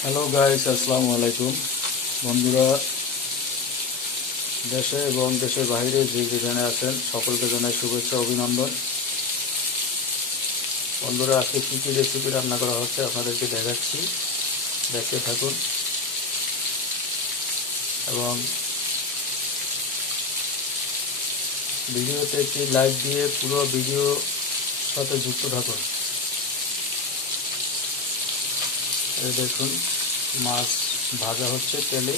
Hello guys, আসসালামু আলাইকুম। বন্ধুরা, দেশে এবং দেশের বাইরে যে যেখানে আছেন সকলকে জানাই শুভেচ্ছা, অভিনন্দন। বন্ধুরা, আজকে কী কী রেসিপি রান্না করা হচ্ছে আপনাদেরকে দেখাচ্ছি, দেখতে থাকুন এবং ভিডিওতে একটি লাইক দিয়ে পুরো ভিডিও সাথে যুক্ত থাকুন। এই দেখুন, মাছ ভাজা হচ্ছে তেলে।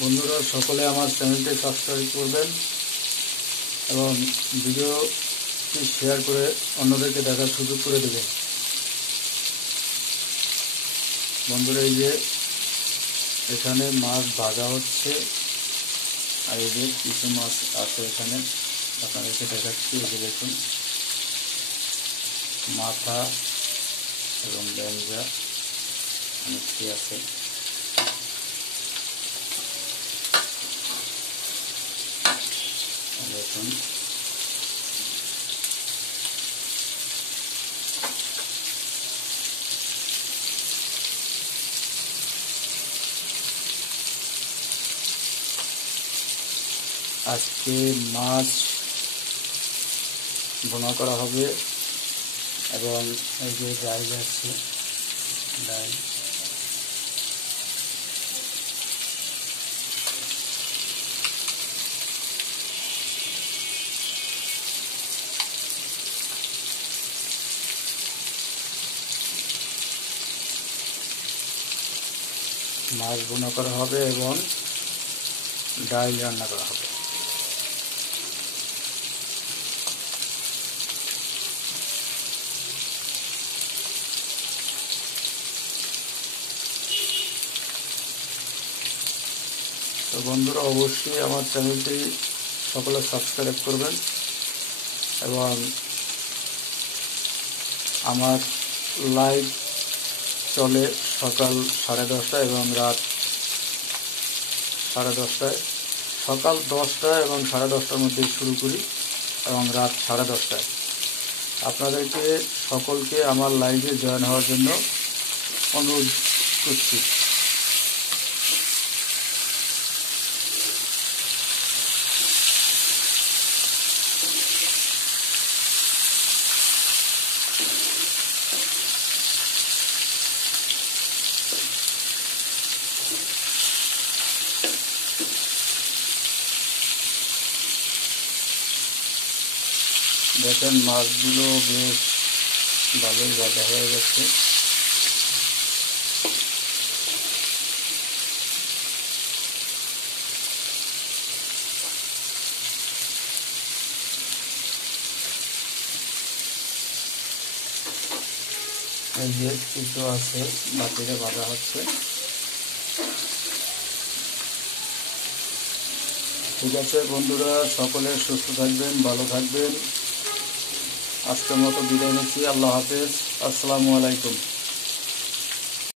বন্ধুরা, সকলে আমার চ্যানেলটি সাবস্ক্রাইব করবেন এবং ভিডিওটি শেয়ার করে অন্যদেরকে দেখার সুযোগ করে দেবেন। বন্ধুরা, এই যে এখানে মাছ ভাজা হচ্ছে আর এই যে কিছু মাছ আছে এখানে আপনাদেরকে দেখাচ্ছি। এই যে দেখুন, মাথা এবং লেঞ্জা অনেকটি আছে। দেখুন, আজকে মাছ ভুনা করা হবে এবং এই যে ডাল যাচ্ছে, ডাল মাছ ভুনা করা হবে এবং ডাল রান্না করা হবে। তো বন্ধুরা, অবশ্যই আমার চ্যানেলটি সকলে সাবস্ক্রাইব করবেন এবং আমার লাইভ চলে সকাল 10:30 এবং রাত 10:30। সকাল 10টা এবং 10:30টার মধ্যে শুরু করি এবং রাত 10:30টায়। আপনাদেরকে সকলকে আমার লাইভে জয়েন হওয়ার জন্য অনুরোধ করছি। দেখেন, মাছগুলো বেশ ভালোই ভাজা হয়ে গেছে। এই যে কিছু আছে বাটিতে ভাজা হচ্ছে। ঠিক আছে বন্ধুরা, সকলে সুস্থ থাকবেন, ভালো থাকবেন। আজকের মতো বিদায় নিচ্ছি। আল্লাহ হাফেজ। আসসালামু আলাইকুম।